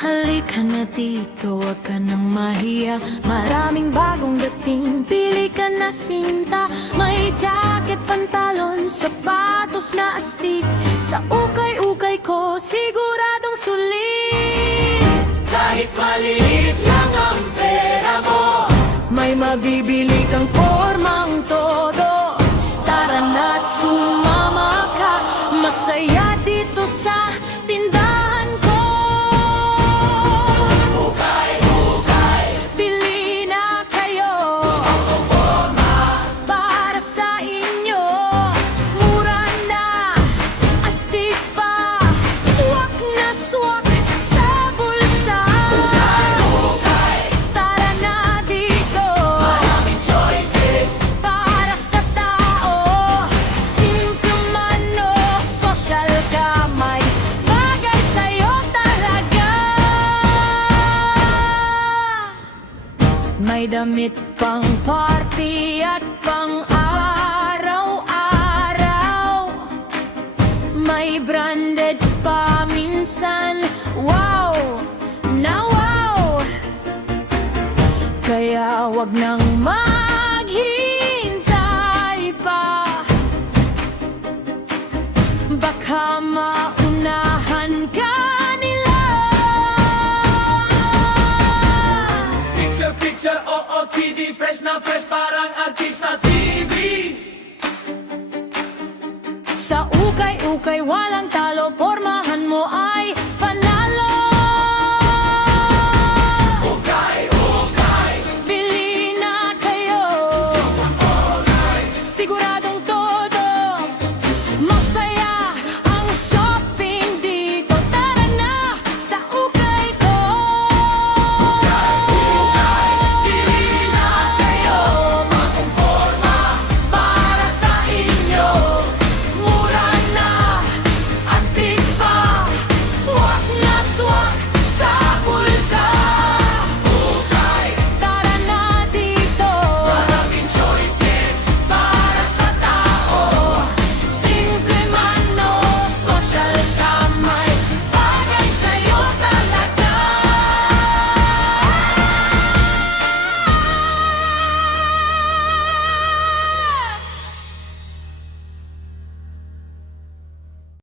halika na dito, wag ka nang mahiya. Maraming bagong dating, pili ka na sinta. May jacket, pantalon, sapatos na astig. Sa ukay-ukay ko, siguradong sulit. Kahit maliit lang ang pera mo, may mabibili kang pormang todo. Tara na't sumama ka, masaya dito sa tindahan ko. hukay, Bili na kayo para sa inyo. Mura na, astig pa, swak na swak sa bulsa. Tara na dito, maraming choices. para sa tao. Simple man o sosyal ka, may bagay sa'yo talaga. May damit pang party at pang araw-araw. May branded pa minsan, wow na wow. Kaya wag nang maghintay pa, baka maunahan ka nila. Picture, OOTD, fresh na fresh, parang artista TV. Sa ukay-ukay walang talo, pormahan mo ay panalo. Hukay, Bili na kayo, sigurado